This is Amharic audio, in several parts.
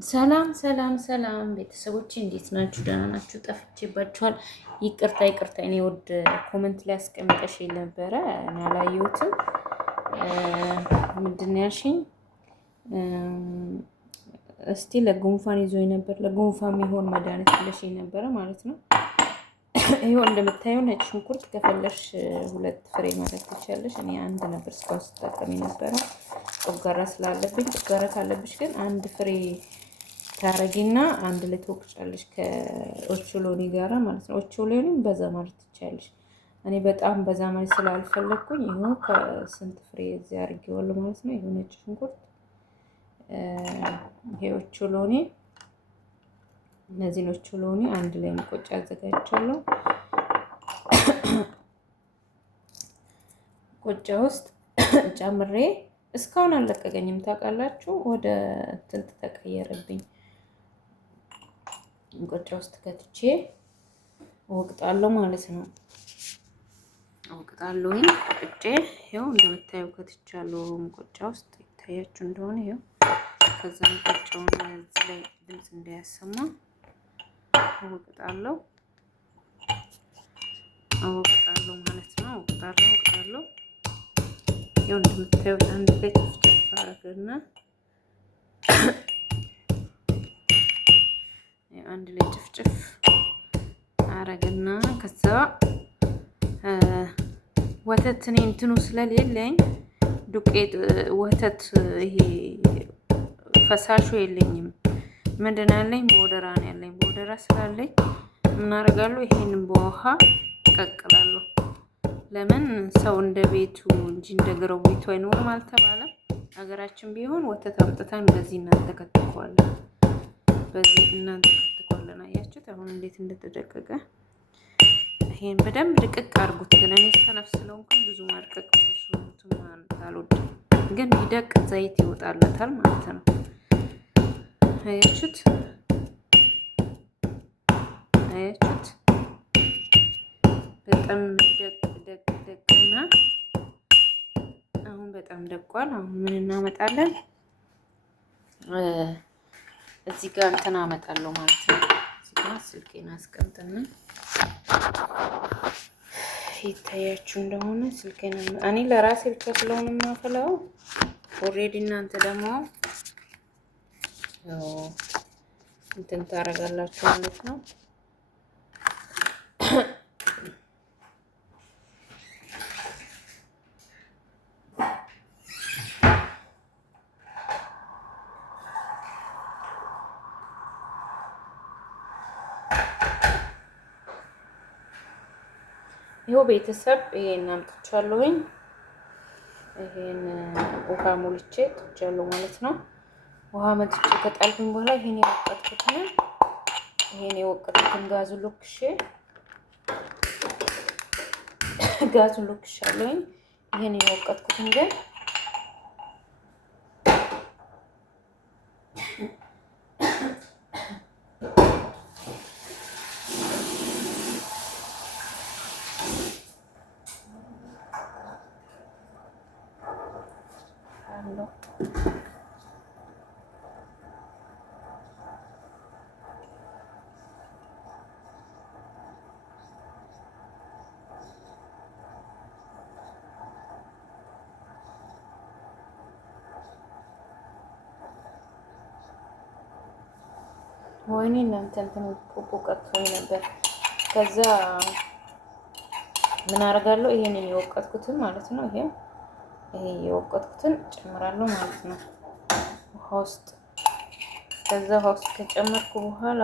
ሰላም ሰላም ሰላም ቤተሰቦቼ እንዴት ናችሁ? ደህና ናችሁ? ጠፍቼባችኋል። ይቅርታ እኔ ውድ ኮመንት ላይ አስቀምጠሽ ነበረ እኔ አላየሁትም። ምንድን ነው ያልሽኝ? እስቲ ለጉንፋን ይዞኝ ነበር፣ ለጉንፋን የሚሆን መድኃኒት ብለሽኝ ነበረ ማለት ነው። ይኸው እንደምታየው ነጭ ሽንኩርት ከፈለሽ 2 ፍሬ ማለት ትችያለሽ። እኔ አንድ ነበር እስካሁን ስጠቀም የነበረው ጨጓራ ስላለብኝ። ጨጓራ ካለብሽ ግን 1 ፍሬ ታረጊና አንድ ላይ ትወቅጫለሽ ከኦቾሎኒ ጋራ ማለት ነው። ኦቾሎኒን በዛ ማለት ትችያለሽ። እኔ በጣም በዛ ማለት ስላልፈለግኩኝ ይኸው ከስንት ፍሬ እዚህ አድርጌዋለሁ ማለት ነው። ይኸው ነጭ ሽንኩርት፣ ይሄ ኦቾሎኒ፣ እነዚህን ኦቾሎኒ አንድ ላይ መቆጫ አዘጋጅቻለሁ። ቆጫ ውስጥ ጨምሬ እስካሁን አልለቀቀኝም ታውቃላችሁ። ወደ እንትን ተቀየረብኝ። ቆጫ ውስጥ ከትቼ ወቅጣለሁ ማለት ነው። ወቅጣለሁኝ ቆጬ ይኸው እንደምታየው ከትቻለሁ። ቆጫ ውስጥ ይታያችሁ እንደሆነ ይኸው። ከዛ ቆጫውን እዚህ ላይ ድምፅ እንዳያሰማ ወቅጣለሁ ማለት ነው። ወቅጣለሁ ይኸው እንደምታዩት አንድ ላይ ጭፍጭፍ አረግና አንድ ላይ ጭፍጭፍ አረግና ከዛ ወተት እኔ እንትኑ ስለሌለኝ ዱቄት ወተት ይሄ ፈሳሹ የለኝም። ምንድን ነው ያለኝ? ቦደራ ነው ያለኝ። ቦደራ ስላለኝ ምን አደርጋለሁ? ይሄንን በውሃ እቀቅላለሁ። ለምን ሰው እንደ ቤቱ እንጂ እንደ ጎረቤቱ አይኖርም አልተባለም። ሀገራችን ቢሆን ወተት አምጥተን በዚህ እናንተከትከዋለን። በዚህ እናንተከትከዋለን። አያችሁት አሁን እንዴት እንደተደቀቀ። ይሄን በደንብ ድቅቅ አድርጉት። ግን እኔ ሰነፍ ስለሆንኩኝ ብዙ ማድቀቅ ብዙ አልወድም። ግን ቢደቅ ዘይት ይወጣለታል ማለት ነው። አያችሁት በጣም ደቅና አሁን በጣም ደቋል። አሁን ምን እናመጣለን? እዚህ ጋር እንትን አመጣለሁ ማለት ነው። እዚህ ጋር ስልኬን አስቀምጥና ይታያችሁ እንደሆነ ስልኬን እኔ ለራሴ ብቻ ስለሆነ የማፈላው ኦሬዲ እናንተ ደግሞ እንትን ታረጋላችሁ ማለት ነው። ይኸው ቤተሰብ ይሄን አምጥቻለሁኝ። ይሄን ውሃ ሞልቼ ትቻለሁ ማለት ነው። ውሃ መጥቼ ከጣልኩኝ በኋላ ይሄን የወቀጥኩትን ጋዙን ሎክሻለሁኝ። ይሄን የወቀጥኩትን ግን ወይኔ እናንተ እንትን ፖፖ ቀጥቶኝ ነበር። ከዛ ምን አደርጋለሁ? ይሄንን የወቀጥኩትን ማለት ነው። ይሄ የወቀጥኩትን ጨምራለሁ ማለት ነው ውሃ ውስጥ። ከዛ ውሃ ውስጥ ከጨመርኩ በኋላ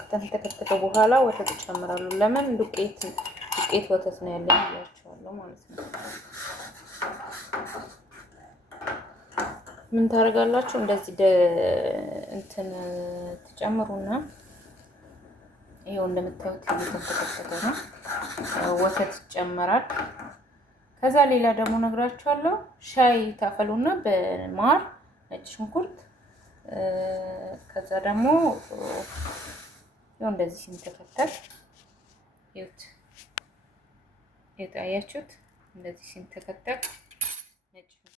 ከተንተከተከ በኋላ ወተት ጨምራለሁ። ለምን ዱቄት ወተት ነው ያለኝ ብያቸዋለሁ ማለት ነው። ምን ታደርጋላችሁ? እንደዚህ እንትን ትጨምሩና ይሄው እንደምታዩት እየተንተከተከ ነው። ወተት ይጨመራል። ከዛ ሌላ ደግሞ ነግራችኋለሁ። ሻይ ታፈሉና በማር ነጭ ሽንኩርት። ከዛ ደግሞ ይሄው እንደዚህ ሲንተከተክ ይዩት፣ አያችሁት? እንደዚህ ሲንተከተክ